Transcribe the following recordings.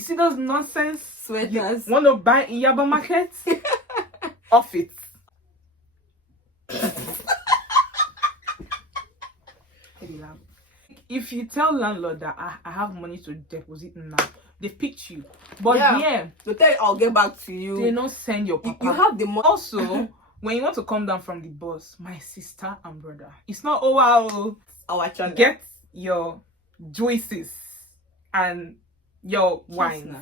You see those nonsense sweaters you want to buy in Yaba Market? Off it. If you tell landlord that I have money to deposit now, they picked you. But yeah, they tell you I'll get back to you. They don't send your papa. You have the money. Also, when you want to come down from the bus, my sister and brother, it's not wow. Our channel. Get your juices and your wines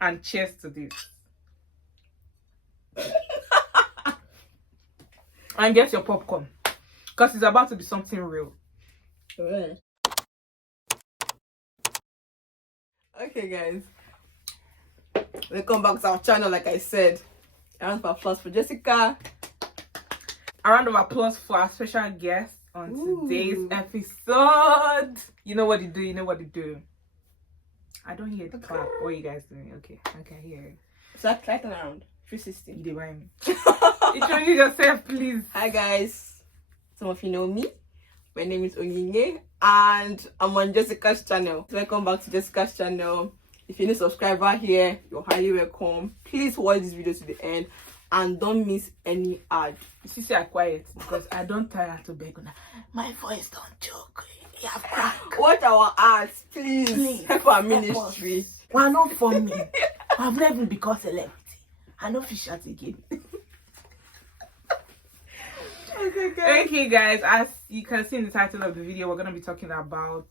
and cheers to this. And get your popcorn, because it's about to be something real. Okay, guys, welcome back to our channel. Like I said, a round of applause for Jessica. A round of applause for our special guest on today's episode. You know what you do. You know what you do. I don't hear the clap. What are you guys doing? Okay, I can hear it. So I try turn around. 360. You did me. Introduce yourself, please. Hi guys. Some of you know me. My name is Onyinye and I'm on Jessica's channel. So welcome back to Jessica's channel. If you're a subscriber here, you're highly welcome. Please watch this video to the end and don't miss any ad. You see, I'm quiet because I don't tire to beg. My voice don't choke. You have crack. Watch our ads, please. Help our ministry. Why not for me? I've never even become celebrity. I know fish out again. Okay, guys, as you can see in the title of the video, we're gonna be talking about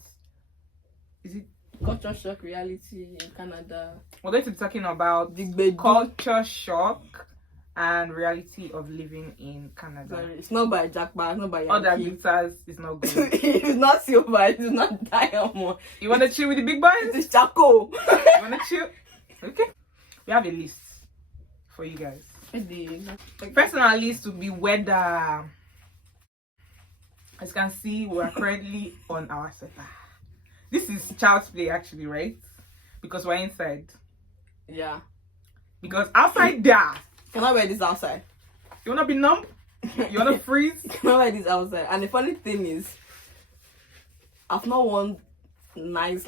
culture shock reality in Canada. We're going to be talking about the culture shock and reality of living in Canada. Sorry, it's not by Jack Bar, it's not by Yankee. All that glitters is not good. It's not silver, it's not diamond. You wanna chill with the big boys? It's charcoal. You wanna chill? Okay. We have a list for you guys. First on our list would be weather. As you can see, we are currently on our setup. This is child's play actually, right? Because we're inside. Yeah. Because outside there. Cannot wear this outside. You wanna be numb? You wanna freeze? Cannot wear this outside. And the funny thing is, I've not worn nice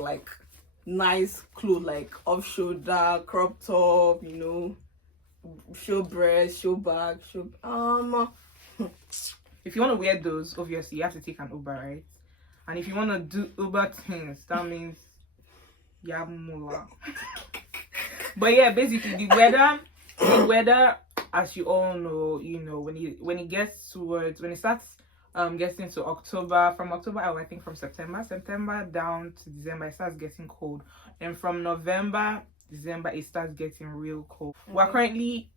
clothes like off shoulder, crop top, you know, show breast, show back, show If you want to wear those, obviously you have to take an Uber, right? And if you want to do Uber things, that means you have more. But yeah, basically the weather, as you all know, you know, when it gets towards, when it starts getting to October, from October, I think from September down to December, it starts getting cold. Then from November, December, it starts getting real cold. We're currently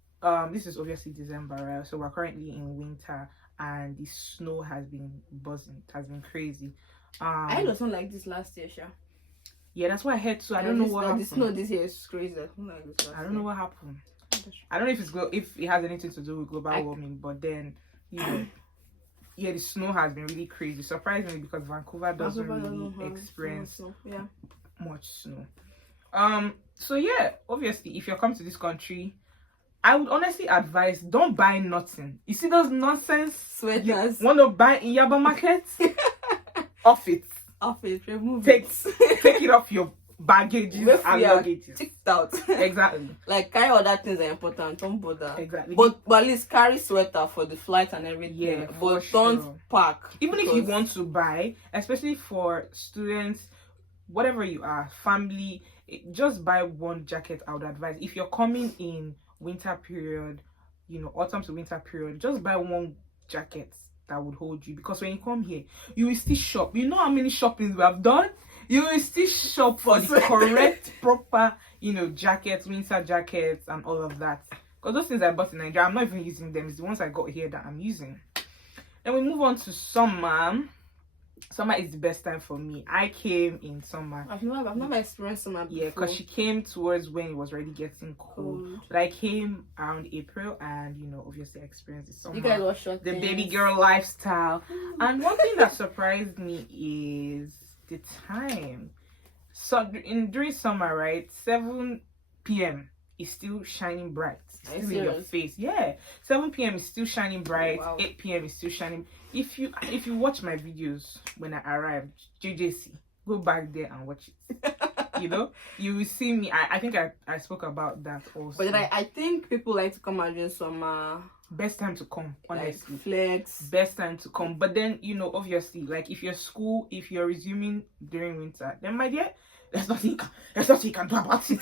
this is obviously December, right? So we're currently in winter and the snow has been buzzing. It has been crazy. I had something like this last year, Sha. Yeah, that's what I heard too. I don't know what happened. The snow this year is crazy. I don't know what happened. I don't know if it has anything to do with global warming, but then, you know, yeah, the snow has been really crazy. Surprisingly, because Vancouver doesn't really experience much snow. So yeah, obviously, if you're coming to this country, I would honestly advise, don't buy nothing. You see those nonsense sweaters you want to buy in Yaba Market? Off it. Remove it. Take it off your baggages and luggages. Ticked out. Exactly. Like, carry other things are important. Don't bother. Exactly. But at least carry sweater for the flight and everything. Yeah, but don't pack. Even if you want to buy, especially for students, whatever you are, family, just buy one jacket. I would advise. If you're coming in winter period, you know, autumn to winter period, just buy one jacket that would hold you, because when you come here, you will still shop. You know how many shoppings we have done? You will still shop for the correct, proper, you know, jackets, winter jackets, and all of that. Because those things I bought in Nigeria, I'm not even using them. It's the ones I got here that I'm using. Then we move on to summer. Summer is the best time for me. I came in summer. I've never experienced summer before. Yeah, because she came towards when it was already getting cold. But I came around April, and you know, obviously I experienced the summer. You guys were short the baby girl lifestyle. And one thing that surprised me is the time. So during summer, right, 7 p.m. is still shining bright. It's still in your face. Yeah, 7 p.m. is still shining bright. Wow. 8 p.m. is still shining. If you watch my videos when I arrived, JJC, go back there and watch it. you know, you will see me. I think I spoke about that also. But then I think people like to come out during summer. Best time to come, honestly. Like flex. Best time to come. But then, you know, obviously, like if you're resuming during winter, then my dear, there's nothing you can do about it.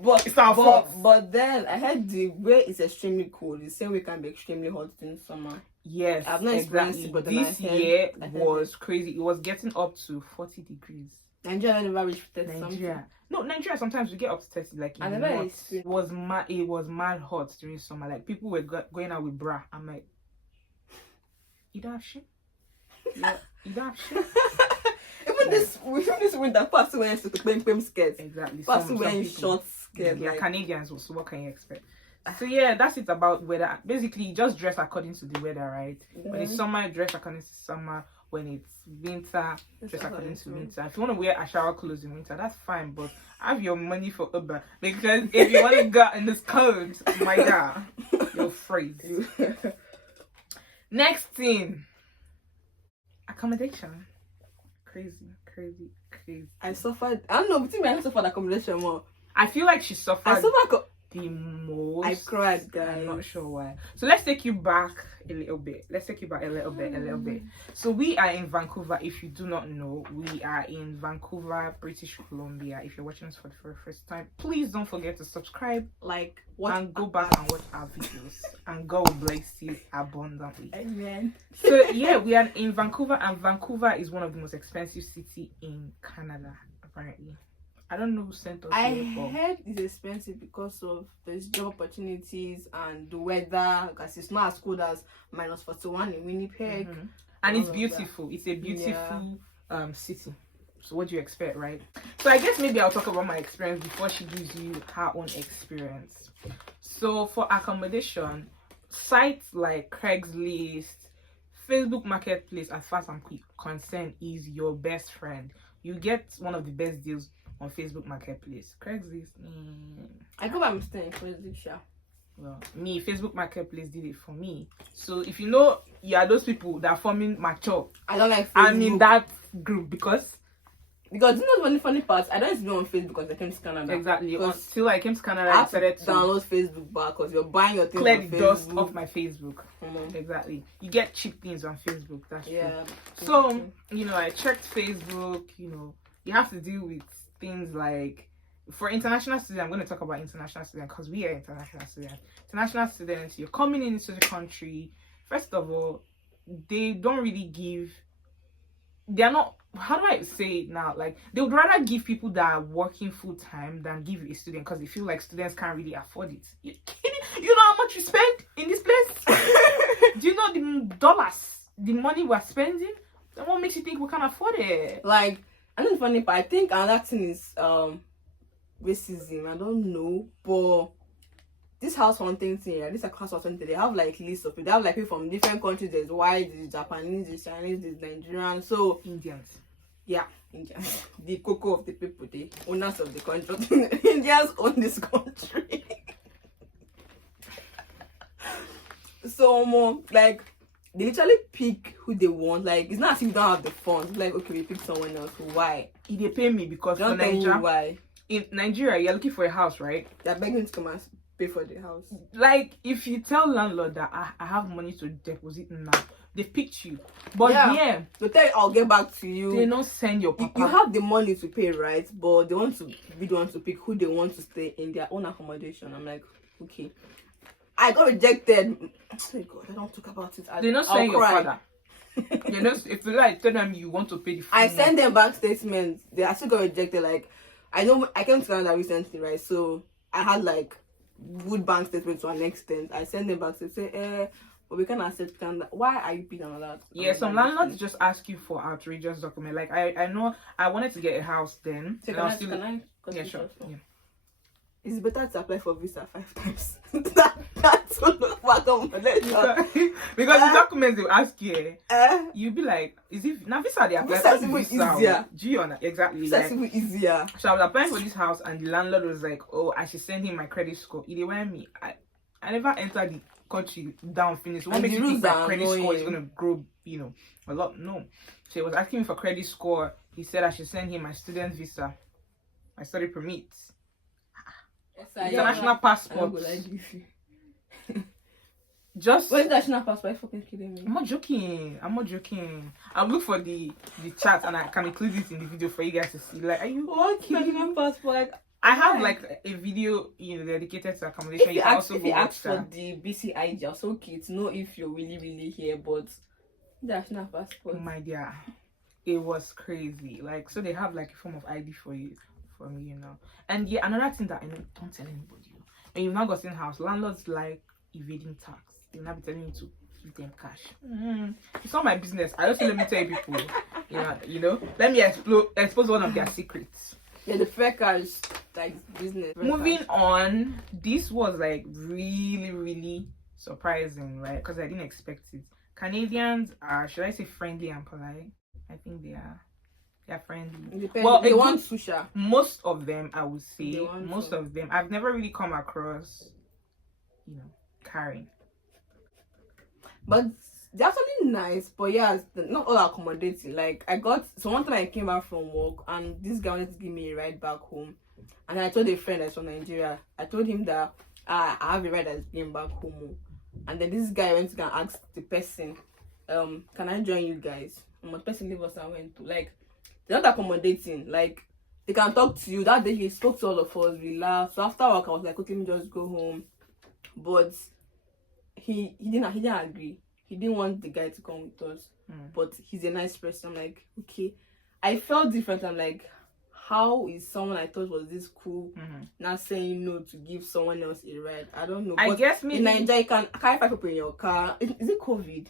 But it's our fault. But then I heard the way it's extremely cold. The same way can be extremely hot in summer. Yes, I've not experienced it, but this year was crazy. It was getting up to 40 degrees. Nigeria never reached 30 Nigeria. No, Nigeria sometimes we get up to 30. Like I never experienced. It was mad hot during summer. Like people were going out with bra. I'm like, you don't have shit. Yeah, you don't have shit. Even this winter, past wearing skirts. Exactly. Past wearing short skirts. Yeah, like Canadians. So what can you expect? So yeah, that's it about weather. Basically, just dress according to the weather, right? When it's summer, dress according to summer. When it's winter, dress according to winter. If you want to wear a shower clothes in winter, that's fine. But have your money for Uber, because if you want to go in this cold, my God, you'll freeze. Next thing, accommodation. Crazy. I suffered. I don't know. Between me, I suffered accommodation more. I feel like she suffered. I suffered the most. I cried, guys. I'm not sure why. So let's take you back a little bit. So we are in Vancouver. If you do not know, we are in Vancouver, British Columbia. If you're watching this for the very first time, please don't forget to subscribe, like, and go back and watch our videos. And God will bless you abundantly. Amen. So yeah, we are in Vancouver, and Vancouver is one of the most expensive cities in Canada, apparently. I don't know who sent us I here. heard it's expensive because of there's job opportunities and the weather, because it's not as cold as -41 in Winnipeg. And it's beautiful. It's a beautiful city. So what do you expect, right? So I guess maybe I'll talk about my experience before she gives you her own experience. So for accommodation, sites like Craigslist, Facebook Marketplace, as far as I'm concerned, is your best friend. You get one of the best deals on Facebook Marketplace. Craigslist, I go by mistake. Craigslist. Well, Facebook Marketplace did it for me. So if you know you are those people that are forming mature, I don't like Facebook. I'm in that group because you know the funny part, I don't used to be on Facebook because I came to Canada. Exactly. Until I came to Canada, I I started to download Facebook back because you're buying your things clear on the Facebook. dust off my Facebook. Exactly. You get cheap things on Facebook. That's true. So you know, I checked Facebook. You know, you have to deal with things like, for international students, I'm going to talk about international students because we are international students. International students, you're coming into the country. First of all, they don't really give. They're not. How do I say it now? Like, they would rather give people that are working full time than give a student, because they feel like students can't really afford it. You know how much you spend in this place? Do you know the dollars, the money we're spending? Then what makes you think we can afford it? Like, I know the funny part. I think another thing is racism. I don't know, but this house hunting thing, this house hunting, they have like lists of people. They have like people from different countries. There's white, there's Japanese, there's Chinese, there's Nigerian. So Indians. Yeah, Indians. The cocoa of the people, the owners of the country. Indians own this country. So more like they literally pick who they want. Like, it's not as if you don't have the funds. Like, okay, we pick someone else. Why? If they pay me, because Don't for tell me Nigeria, why. in Nigeria, you're looking for a house, right? They're begging to come and pay for the house. Like, if you tell landlord that I have money to deposit now, they picked you. But yeah, they tell you, I'll get back to you. They don't send your papa. You have the money to pay, right? But they want to be the ones to pick who they want to stay in their own accommodation. I'm like, okay. I got rejected. Oh God, I don't talk about it. They don't send your father. You know, if you like tell them you want to pay the full I send them bank statements. They actually got rejected. Like, I know I came to Canada recently, right? So I had like good bank statements to an extent. I send them back to say, but we can't accept Canada. Why are you picking on that? Yeah, some landlords just ask you for outrageous document. Like I know I wanted to get a house then. So can I? Yeah, sure. Yeah. It's better to apply for visa 5 times. That's what look for accommodation. Because the documents they will ask you, you'll be like, is it now visa they apply visa for visa easier. Do you understand? Exactly. Visa Like, easier. So I was applying for this house and the landlord was like, oh, I should send him my credit score. He didn't me. I never entered the country down finish. What makes you think my credit score is gonna grow, a lot? No. So he was asking me for credit score. He said I should send him my student visa. my study permit, Yes, international passport. Just what is national passport? You fucking kidding me? I'm not joking. I'll look for the chat and I can include it in the video for you guys to see. Like, are you What kidding? national passport? Like, I have like a video, dedicated to accommodation. if you can ask, also if go you watch ask for that. the BCIG, I'll so okay to know if you're really here, but national passport. My dear, it was crazy. Like, so they have like a form of ID for you, from you know. And yeah, another thing that I know, don't tell anybody. When you've not gotten house, landlords like evading tax. They'll not be telling you to give them cash. It's not my business. I also let me tell you people. Let me expose one of their secrets. Yeah, the fair cash, like business. Moving on, this was like really, really surprising, right? Because I didn't expect it. Canadians are, should I say, friendly and polite? I think they are. They're friendly. Well, they want susha. Most of them, I would say, most of them. I've never really come across, Karen. But they're actually nice, but yeah, not all accommodating. Like, one time I came back from work and this guy wanted to give me a ride back home, and I told a friend that's from Nigeria, I told him that I have a ride that's going back home, and then this guy went to go and ask the person, can I join you guys? And the person leave us and went to, like, they're not accommodating. Like, they can talk to you. That day he spoke to all of us, we laughed. So after work I was like, okay, let me just go home. But he didn't agree. He didn't want the guy to come with us. But he's a nice person. I'm like, okay. I felt different. I'm like, how is someone I thought was this cool not saying no to give someone else a ride? I don't know. I guess maybe in Nigeria you can't find people in your car. Is it COVID?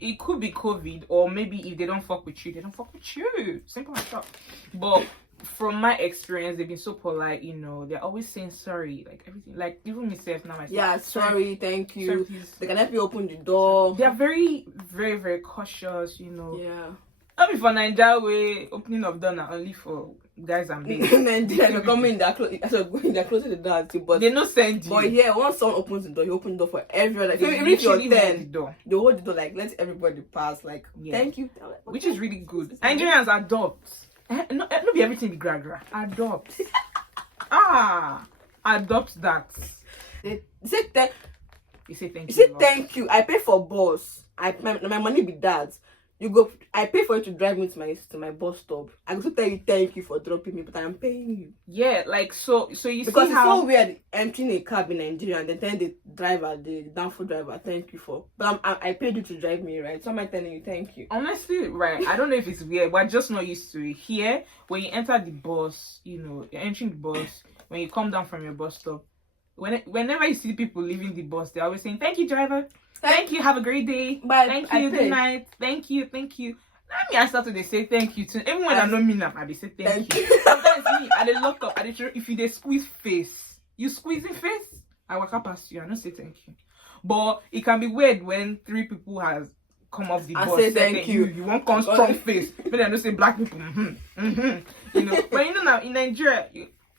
It could be COVID, or maybe if they don't fuck with you, they don't fuck with you. Simple as that. But from my experience, they've been so polite, they're always saying sorry, like everything. Like even myself now, yeah, sorry, thank you. Sorry, they can help you open the door. They're very, very, very cautious, Yeah. Not before Nigeria way opening of door now only for guys and babes. Nigeria, they come in, they're closing the door too, but they no send you. But yeah, once someone opens the door, you open the door for everyone. Like, they if you're 10, the door. They hold the door, like, let everybody pass, like, thank you. Like, which is really good. Nigerians adopt. No be everything be gra. Adopt. Adopt that. They say thank you. Say thank you. You say thank you. I pay for bus. My money be that. You go. I pay for you to drive me to my bus stop. I go to tell you thank you for dropping me, but I'm paying you. Yeah, like so you because see it's so weird entering a cab in Nigeria and then telling the driver, the downfall driver, thank you for. But I paid you to drive me, right? So am I telling you thank you? Honestly, right? I don't know if it's weird, but I'm just not used to it. Here, when you enter the bus, you're entering the bus. When you come down from your bus stop, whenever you see people leaving the bus, they're always saying thank you, driver. Thank you. Have a great day. But thank you. Good night. Thank you. Let me answer to they say thank you to everyone that know me now. I be say thank you. Sometimes me, I dey lock up. If you dey squeeze face, you squeeze in face. I walk up past you. I don't say thank you. But it can be weird when 3 people has come off the bus. Say thank you. You won't come strong face. But I don't say black people. But now in Nigeria,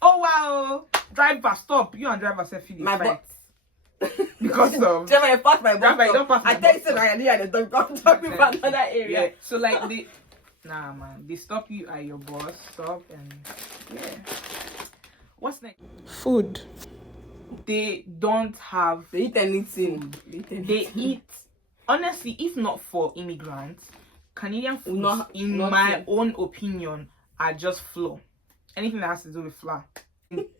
oh wow, driver stop. You and driver say feel my fight. Because of driver, I pass my bus stop. I tell you so I don't come talk about another area. Yeah. So like they stop you at your bus stop and what's next? Food. They don't have. They eat anything. They eat. Honestly, if not for immigrants, Canadian foods, in my own opinion, are just flour. Anything that has to do with flour,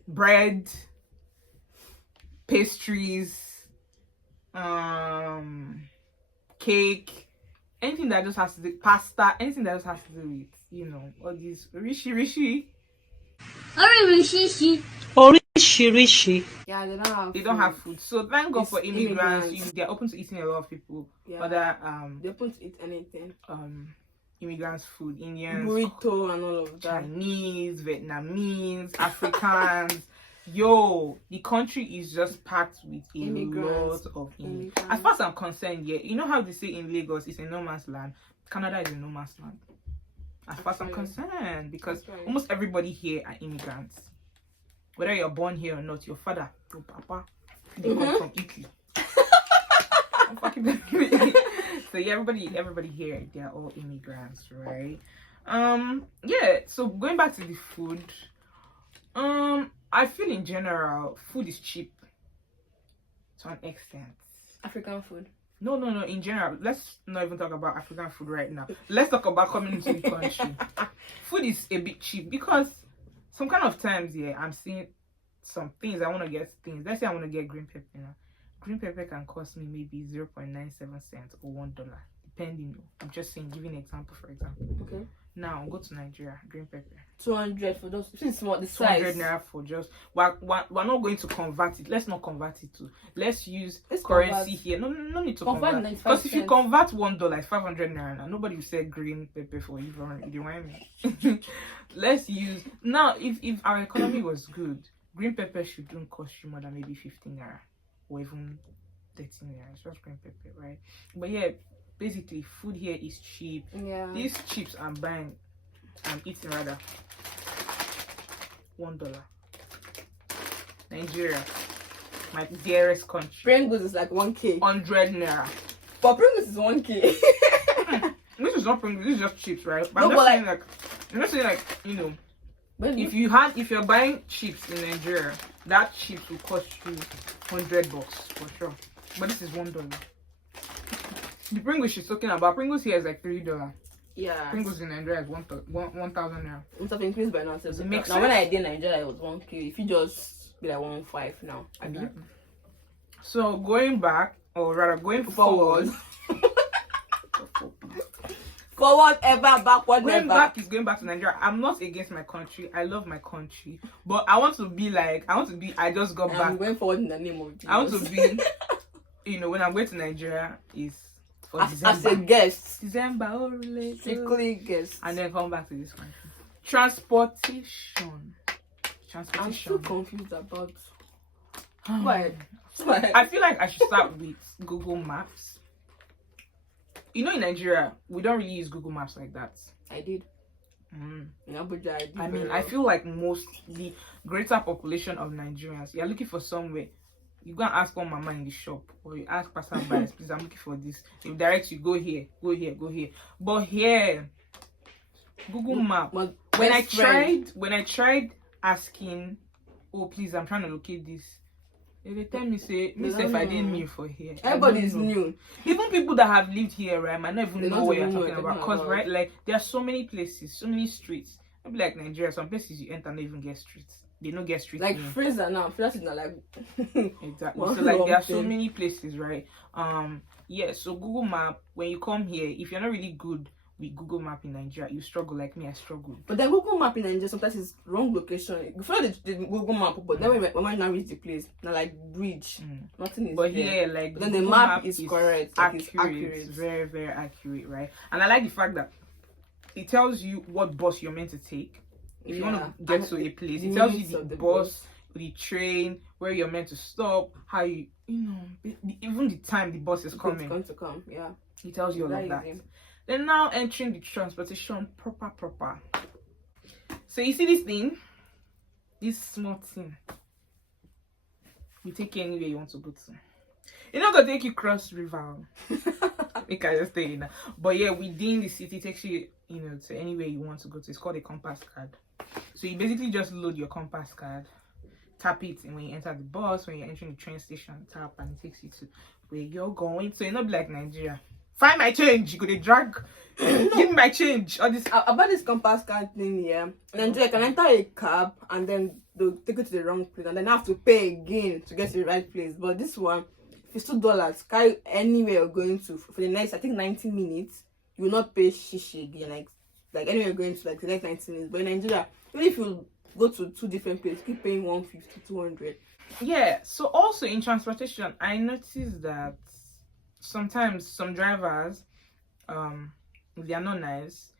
bread, pastries, cake, anything that just has to do pasta, anything that just has to do with all these rishi. Yeah, they don't have food. So thank God for immigrants. They're open to eating a lot of people. Yeah. They're open to eat anything. Immigrants food, Indians, burrito and all of that. Chinese, Vietnamese, Africans. Yo, the country is just packed with a lot of immigrants. As far as I'm concerned, yeah, you know how they say in Lagos it's a no man's land. Canada is a no man's land. As far as I'm concerned, because almost everybody here are immigrants. Whether you're born here or not, your father, your papa, they come from Italy. So yeah, everybody here, they're all immigrants, right? Yeah. So going back to the food, I feel in general, food is cheap to an extent. African food. No. In general, let's not even talk about African food right now. Let's talk about coming into the country. Food is a bit cheap because some kind of times, yeah, I'm seeing some things. I want to get things. Let's say I want to get green pepper. Green pepper can cost me maybe 0.97 cents or $1, depending. I'm just saying, giving an example, for example. Okay. Now, go to Nigeria, green pepper. 200 for those. This is what the 200 size. naira for just. We're not going to convert it. Let's not convert it to. Let's use currency here. No need to convert. Because if you convert $1, it's 500 naira now. Nobody will say green pepper for you. You want me? Let's use. Now, if our economy was good, green pepper shouldn't cost you more than maybe 15 naira. Or even 13 naira. It's just green pepper, right? But yeah, basically, food here is cheap. Yeah. These chips I'm eating rather. $1. Nigeria, my dearest country. Pringles is like 1K. 100 naira. But Pringles is 1K. This is not Pringles. This is just chips, right? But No, I'm not saying like if you're buying chips in Nigeria, that chips will cost you $100 for sure. But this is $1. The Pringles she's talking about, Pringles here is like $3. Yeah. Pringles in Nigeria is 1,000 naira. It's have increased by now. Does it make now sense? when I did Nigeria, it was 1K. If you just be like 1.5 now. Exactly. So going back, or rather going forward. Forward ever, backward never. Going back is going back to Nigeria. I'm not against my country. I love my country, but I just got back. I'm going forward in the name of Jesus. I want to be, when I'm going to Nigeria is for as a guest. December, really. Strictly guest. And then come back to this country. Transportation. I'm so confused about. Why? I feel like I should start with Google Maps. In Nigeria, we don't really use Google Maps like that. I did. In Abuja, I did. I mean, I feel like the greater population of Nigerians, you're looking for somewhere. You go and ask one mama in the shop, or you ask pastor please, I'm looking for this. They will direct you, go here, go here, go here. But here, Google Map. When I tried asking, oh please, I'm trying to locate this. They tell me say, if I didn't new for here. Everybody's new. Even people that have lived here, right, might not even know what you're talking about. Because right, like there are so many places, so many streets. Maybe like Nigeria, some places you enter and don't even get streets. They don't get streets. Like Fraser now. Fraser is not like exactly. So like there are so many places, right? Yeah, so Google Map, when you come here, if you're not really good with Google Map in Nigeria, you struggle like me, I struggled. But then Google Map in Nigeria sometimes is wrong location. Before the Google Map, but then when I now reach the place, now like bridge, nothing is but there. here, like but then the map is correct. Accurate. It's accurate. It's very, very accurate, right? And I like the fact that it tells you what bus you're meant to take. If you want to get to a place, it tells you the bus, the train, where you're meant to stop, how even the time the bus is coming. It's going to come, yeah. It tells you all of that. Then now entering the transportation proper. So you see this thing, this small thing. You take it anywhere you want to go to. It's not gonna take you cross river. Make I just stay in. But yeah, within the city, it takes you, to anywhere you want to go to. It's called a compass card. So you basically just load your compass card, tap it, and when you enter the bus, when you're entering the train station, tap, and it takes you to where you're going. So you're not like Nigeria. Find my change. You could drag. Give me my change. All this about this compass card thing here. Nigeria can enter a cab and then they'll take it to the wrong place and then have to pay again to get to the right place. But this one, if it's $2, carry anywhere you're going to for the next, I think 90 minutes, you will not pay shishi again. Like anywhere you're going to, like the next 90 minutes. But in Nigeria, even if you go to two different places, keep paying 150, 200. Yeah. So also in transportation, I noticed that sometimes some drivers, if they are not nice,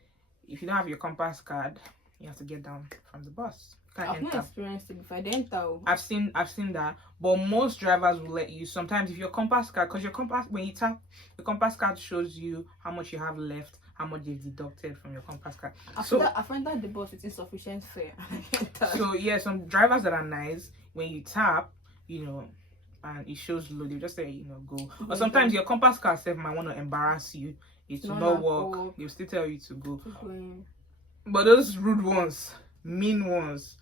if you don't have your compass card, you have to get down from the bus. I've not experienced it before. I didn't enter. I've seen that, but most drivers will let you. Sometimes if your compass card, because when you tap, the compass card shows you how much you have left, how much they've deducted from your compass card. I've entered the bus with insufficient fare. So yeah, some drivers that are nice, when you tap, and it shows low, they just say, go. Or sometimes your compass card self might want to embarrass you. It will not work. They'll still tell you to go. But those rude ones, mean ones,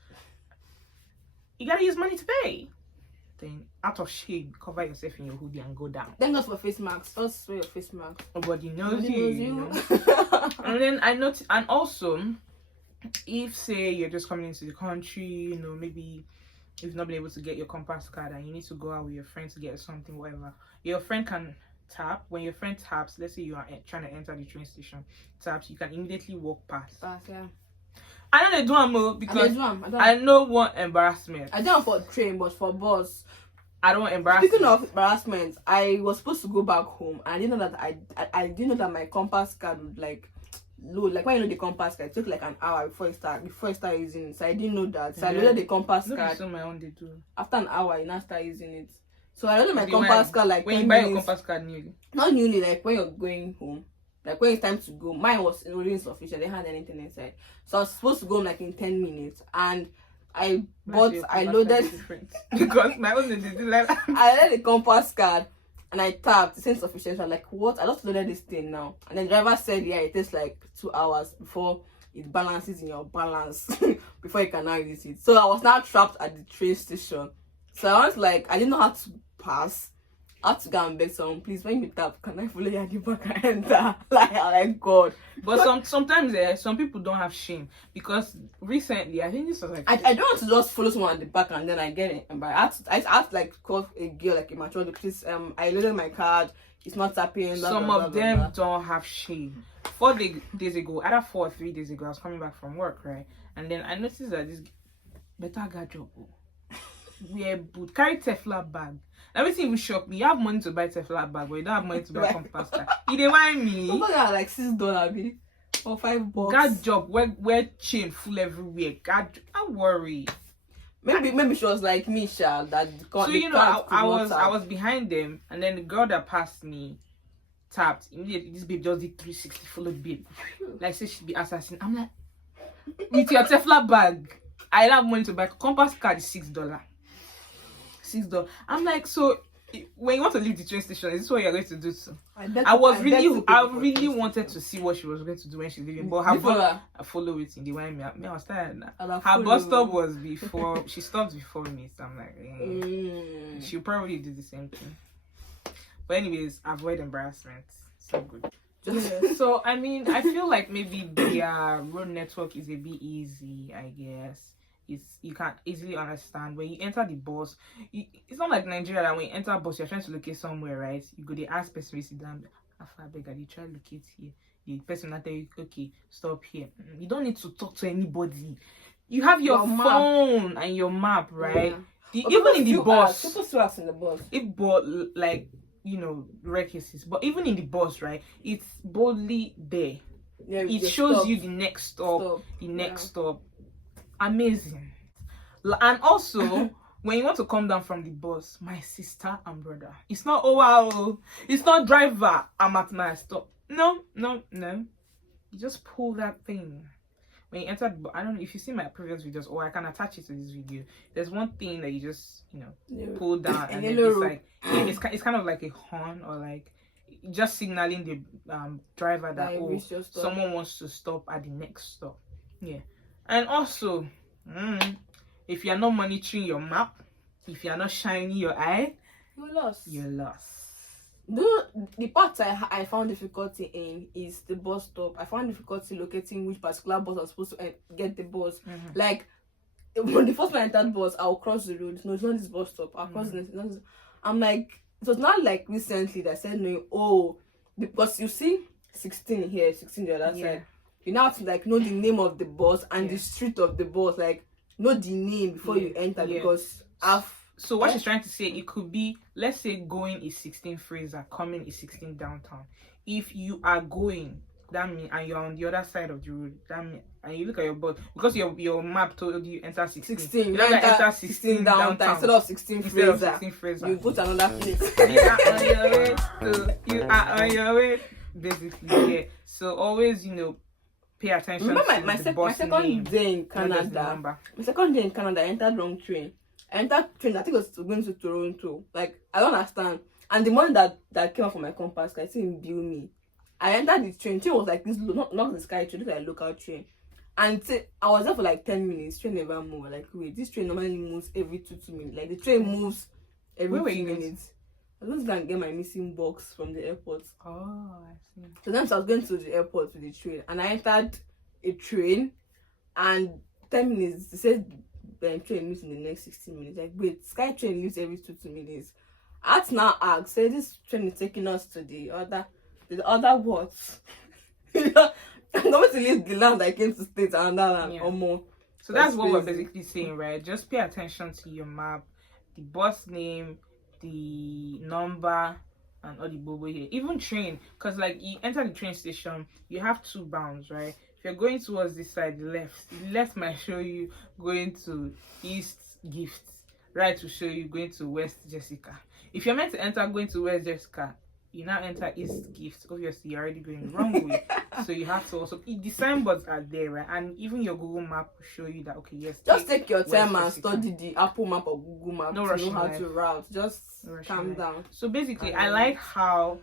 you gotta use money to pay. Then out of shame, cover yourself in your hoodie and go down. Then goes for face masks. Just wear your face mask. Nobody knows Nobody you. knows know? And then I noticed, and also, if say you're just coming into the country, you know, maybe you've not been able to get your compass card and you need to go out with your friend to get something, whatever, your friend can tap. When your friend taps, let's say you are trying to enter the train station, taps, you can immediately walk past. Yeah. I know they do them because I know what embarrassment. I don't for train, but for bus. I don't embarrass. Speaking of embarrassment, I was supposed to go back home. And I didn't know that I didn't know that my compass card would like load. Like when you know the compass card, it took like an hour before you start using it. So I didn't know that. So I loaded the compass card. So my own they do. After an hour, you now start using it. So I loaded my compass card like when you buy your compass card newly. Not newly, like when you're going home. Like when it's time to go, mine was already insufficient. They had anything inside, so I was supposed to go like in 10 minutes. And I loaded because my own didn't do like that. I loaded the compass card and I tapped. It's insufficient. I'm like, what? I just loaded this thing now. And the driver said, yeah, it takes like 2 hours before it balances in your balance before you can now use it. So I was now trapped at the train station. So I was like, I didn't know how to pass. I had to go and beg someone, please, when you tap, can I follow you at the back and enter? Like God. But sometimes some people don't have shame, because recently I think this was like I don't want to just follow someone at the back and then I get it. But I had to like call a girl, like a mature, please, I loaded my card, it's not tapping. Some of them don't have shame. 4 days ago, either 4 or 3 days ago, I was coming back from work, right? And then I noticed that this better guy job wear boot, carry Tefla bag. Everything will shock me. You have money to buy Tefla bag, but you don't have money to buy compass card. You dey mind me? Oh my God, like $6 or $5. God job, wear chain full everywhere. God, don't worry. Maybe she was like me, Sha. That so you know, I was behind them, and then the girl that passed me tapped. Immediately, this babe just did 360, followed babe. Like say she'd be assassin. I'm like, with your Tefla bag, I don't have money to buy compass card. Is $6. $6. I'm like, so when you want to leave the train station, is this what you're going to do? So I really wanted to see what she was going to do when she's leaving, but I follow it in the way I was tired now. Her bus stop was before she stopped before me, so I'm like, she'll probably do the same thing. But anyways, avoid embarrassment. So good. So I mean, I feel like maybe their road network is a bit easy, I guess. You can easily understand when you enter the bus. It's not like Nigeria that when you enter a bus, you're trying to locate somewhere, right? You go, they ask person, sit down, I beg, you try to locate here. The person will tell you, okay, stop here. You don't need to talk to anybody. You have your phone and your map, right? Yeah. Even in the bus, people still ask in the bus. Like, you know, rare cases, but even in the bus, right? It's boldly there. Yeah, it shows you the next stop, the next stop. Amazing. And also when you want to come down from the bus, my sister and brother, it's not, oh wow, it's not driver, I'm at my stop. No, you just pull that thing when you enter the bus. I don't know if you see my previous videos, or I can attach it to this video. There's one thing that you just, you know, pull down, and then it's like it's kind of like a horn, or like just signaling the driver that someone wants to stop at the next stop. Yeah. And also, if you're not monitoring your map, if you're not shining your eye, you're lost. The part I found difficulty in is the bus stop. I found difficulty locating which particular bus I was supposed to get the bus. Like, when the first time I entered the bus, I'll cross the road. No, it's not this bus stop. I'll cross this. I'm like, it was not like recently that I said, no, because you see 16 here, 16 the other side. You now have to like know the name of the bus and the street of the bus, like know the name before you enter, because so what she's trying to say, it could be, let's say going is 16 Fraser, coming is 16 downtown. If you are going, that means, and you're on the other side of the road, that means, and you look at your bus, because your map told you enter 16. You enter 16 downtown instead of 16 Fraser. You go to another place. You are on your way, basically. Yeah. So always, you know, pay attention. Remember my second day in Canada. My second day in Canada, I entered wrong train. I think it was going to Toronto. Like, I don't understand. And the money that came out from my compass, I didn't bill me. I entered the train. The train was like this, not the sky train, it was like a local train. And I was there for like 10 minutes. Train never moved. Like, wait, this train normally moves every 2 minutes. Like the train moves every Where were 2 you going to? minutes. I was going to get my missing box from the airport. Oh, I see. So then I was going to the airport with the train, and I entered a train, and 10 minutes. They said the train leaves in the next 16 minutes. Like, wait, Sky train leaves every 2 minutes. I had to now ask, say this train is taking us to the other what? I'm going to leave the land I came to stay to another land or more. So that's what we're basically saying, right? Just pay attention to your map, the bus name, the number, and all the bobo here. Even train, because like you enter the train station, you have two bounds, right? If you're going towards this side, the left might show you going to East Gift, right to show you going to West Jessica. If you're meant to enter going to West Jessica, you now enter East Gift. Obviously, you're already going the wrong way. So you have to also, the signboards are there, right? And even your Google map will show you that, okay, yes. Just take your time and study the Apple map or Google map no to know how to route. Just calm down. So basically, I like how,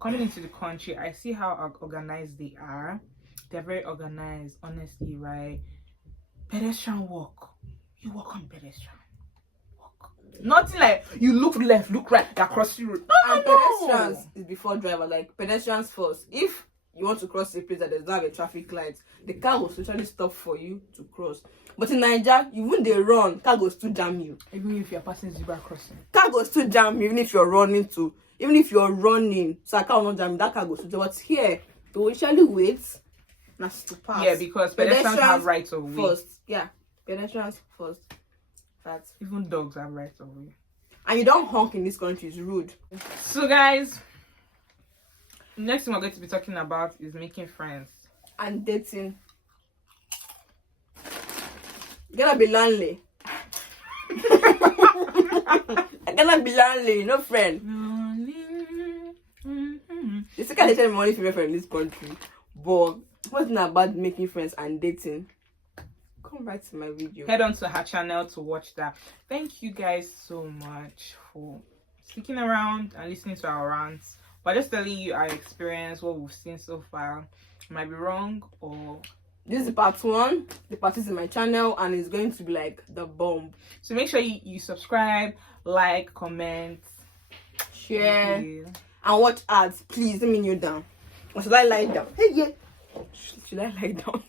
coming into the country, I see how organized they are. They're very organized, honestly, right? Pedestrian walk. You walk on pedestrian. Nothing like you look left, look right, you're crossing road. And pedestrians is before driver, like pedestrians first. If you want to cross a place that does not have a traffic light, the car will literally stop for you to cross. But in Nigeria, even they run, car goes to jam you. Even if you're passing zebra crossing, car goes to jam you. Even if you're running, so a car will not jam you, that car goes to jam. But here, they will usually wait to pass. Yeah, because pedestrians have rights of way. First, yeah, pedestrians first. Facts. Even dogs have rights of way. And you don't honk in this country, it's rude. So guys, next thing we're going to be talking about is making friends and dating. You're gonna be lonely. I'm gonna be lonely, no friend. You still can't tell me only female friend in this country. But what's not about making friends and dating? Come back to my video. Head on to her channel to watch that. Thank you guys so much for sticking around and listening to our rants. We're just telling you our experience, what we've seen so far. Might be wrong, or this is part 1. The part is in my channel and it's going to be like the bomb. So make sure you subscribe, like, comment, share, and watch ads. Please let me kneel down. Or should I lie down? Hey, yeah. Should I lie down?